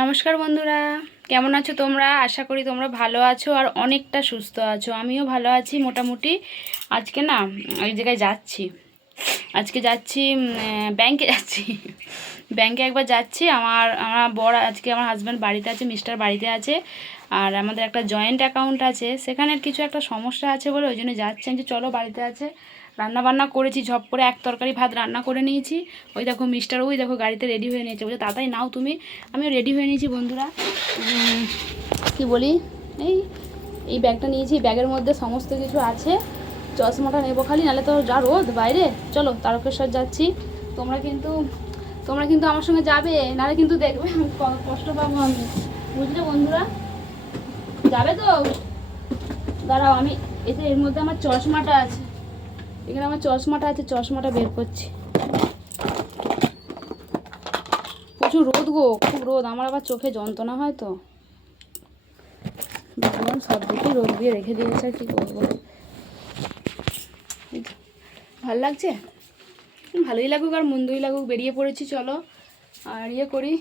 নমস্কার বন্ধুরা, কেমন আছো তোমরা? আশা করি তোমরা ভালো আছো আর অনেকটা সুস্থ আছো। আমিও ভালো আছি মোটামুটি। আজকে না এক জায়গায় যাচ্ছি। আজকে যাচ্ছি ব্যাংকে যাচ্ছি। ব্যাংকে একবার যাচ্ছি। আমার আমার বর আজকে আমার হাজব্যান্ড বাড়িতে আছে মিস্টার বাড়িতে আছে। আর আমাদের একটা জয়েন্ট অ্যাকাউন্ট আছে সেখানে কিছু একটা সমস্যা আছে বলে ওই জন্য যাচ্ছেন যে চলো বাড়িতে আছে। রান্না বান্না করেছি, ঝপ করে এক তরকারি ভাত রান্না করে নিয়েছি। ওই দেখো মিস্টার ওই দেখো গাড়িতে রেডি হয়ে নিয়েছে। বলছে, তাড়াতাড়ি নাও তুমি। আমিও রেডি হয়ে নিয়েছি বন্ধুরা। কি বলি? এই এই ব্যাগটা নিয়েছি ব্যাগের মধ্যে সমস্ত কিছু আছে। চশমাটা নেব খালি, নাহলে তো যা রোদ বাইরে। চলো তারকেশ্বর যাচ্ছি। তোমরা কিন্তু তোমরা কিন্তু আমার সঙ্গে যাবে, নাহলে কিন্তু দেখবে আমি কষ্ট পাবো আমি। বুঝলে বন্ধুরা? যাবে তো? দাঁড়াও, আমি এতে এর মধ্যে আমার চশমাটা আছে। এখানে আমার চশমাটা আছে, চশমাটা বের করছি। প্রচুর রোদ গো, খুব রোদ। আমার আবার চোখে যন্ত্রণা হয় তো। ভগবান সব দিকেই রোদ দিয়ে রেখে দিয়েছে, আর কি করব? ভালো লাগছে? ভালোই লাগুক আর মন্দই লাগুক, বেরিয়ে পড়েছি, চলো। আর ইয়ে করি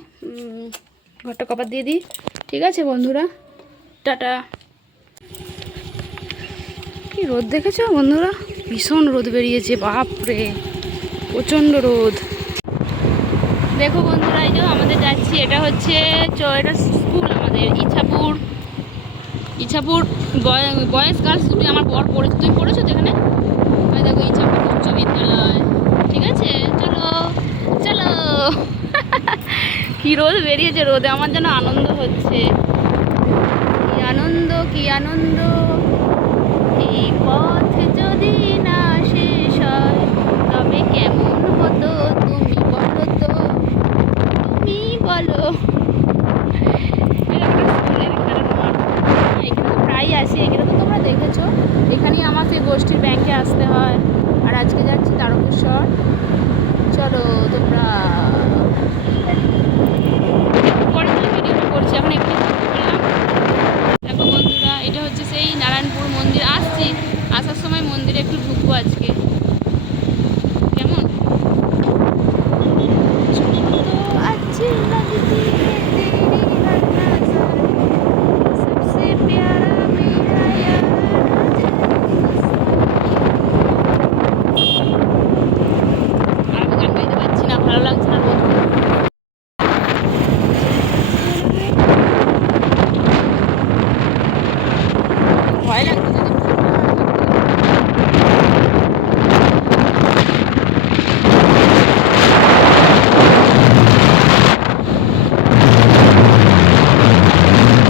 ঘরটা কপার দিয়ে দিই। ঠিক আছে বন্ধুরা? টাটা। কি রোদ দেখেছ বন্ধুরা? ভীষণ রোদ বেরিয়েছে বাপরে। প্রচণ্ড রোদ। দেখো বন্ধুরা এই যে আমাদের যাচ্ছি এটা হচ্ছে এটা স্কুল আমাদের ইচ্ছাপুর ইচ্ছাপুর বয়েজ গার্লস দুটি আমার বর পড়েছে তুমি পড়েছো তো এখানে? দেখো ইচ্ছাপুর উচ্চ বিদ্যালয়। ঠিক আছে? চলো চলো। কি রোদ বেরিয়েছে রোদে আমার যেন আনন্দ হচ্ছে। আনন্দ, কি আনন্দ? এই পথ যদি না শেষ হয়, তবে কেমন হতো তুমি বলো তো? তুমি বলো। এখানে প্রায় আসি, এখানে তো তোমরা দেখেছ। এখানেই আমাকে গোষ্ঠীর ব্যাংকে আসতে হয়। আর আজকে যাচ্ছি তারকেশ্বর। চলো তোমরা ভয় লাগছে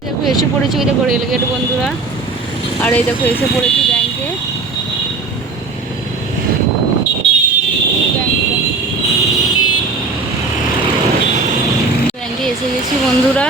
দেখো, এসে পড়েছি ওই দেখো রেলগেট বন্ধুরা। আর এই দেখো, এসে পড়েছি ব্যাংকে। ব্যাংকে এসে গেছি বন্ধুরা।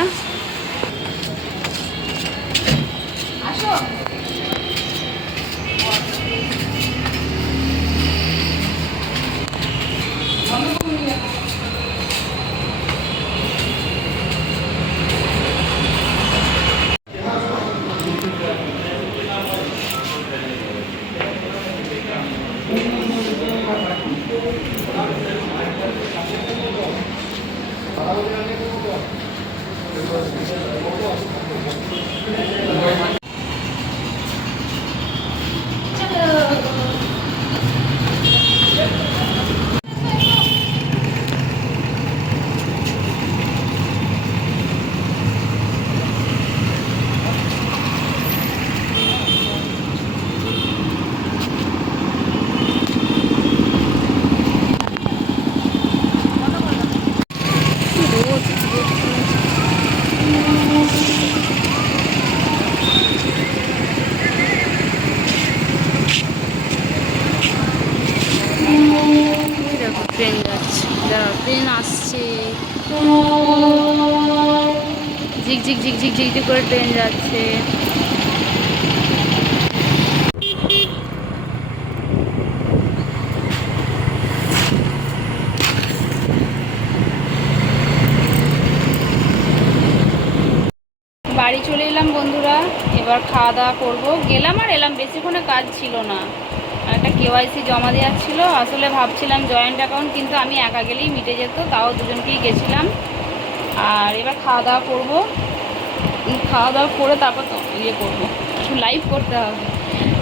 ঝিক ঝিক ঝিক ঝিক করে ট্রেন যাচ্ছে। বাড়ি চলে এলাম বন্ধুরা, এবার খাওয়া দাওয়া করব। গেলাম আর এলাম, বেশিক্ষণে কাজ ছিল না। একটা কেওয়াইসি জমা দেওয়ার ছিল, আসলে ভাবছিলাম জয়েন্ট অ্যাকাউন্ট কিন্তু আমি একা গেলেই মিটে যেত, তাও দুজনকেই গেছিলাম। আর এবার খাওয়া দাওয়া করব। খাওয়া দাওয়া করে তারপর তো ইয়ে করব। একটু লাইভ করতে হবে।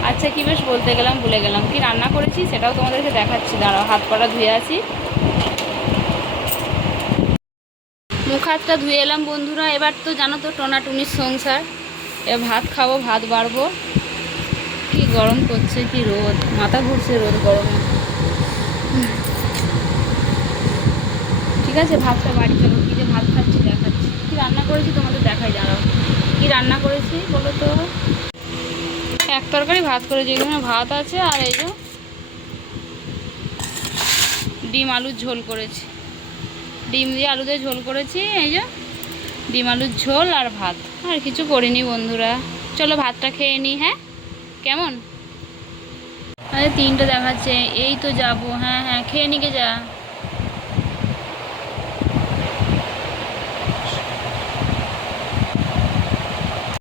আচ্ছা কী বেশ বলতে গেলাম, ভুলে গেলাম। কি রান্না করেছি সেটাও তোমাদেরকে দেখাচ্ছি। দাঁড়াও, হাত পাটা ধুয়ে আসি। মুখ হাতটা ধুয়ে এলাম বন্ধুরা। এবার তো জানো তো, টোনাটুনির সংসার। এবার ভাত খাব, ভাত বাড়বো। কি গরম করছে, কি রোদ। মাথা ঘুরছে রোদ গরমে। ঠিক আছে, ভাতটা বাড়ি চলো কি যে ভাত খাচ্ছি দেখাচ্ছি কি রান্না করেছি, তোমাদের দেখাই, দাঁড়াও। কি রান্না করেছি বলো তো? এক তরকারি, ভাত করেছি। এখানে ভাত আছে আর এই যে ডিম আলুর ঝোল করেছি। ডিম দিয়ে আলু দিয়ে ঝোল করেছি, এই যে ডিম আলুর ঝোল আর ভাত। আর কিছু করিনি বন্ধুরা। চলো ভাতটা খেয়ে নিই হ্যাঁ? কেমন? আরে তিনটে দেখাচ্ছে। এই তো যাব হ্যাঁ হ্যাঁ খেয়ে নিকে যা?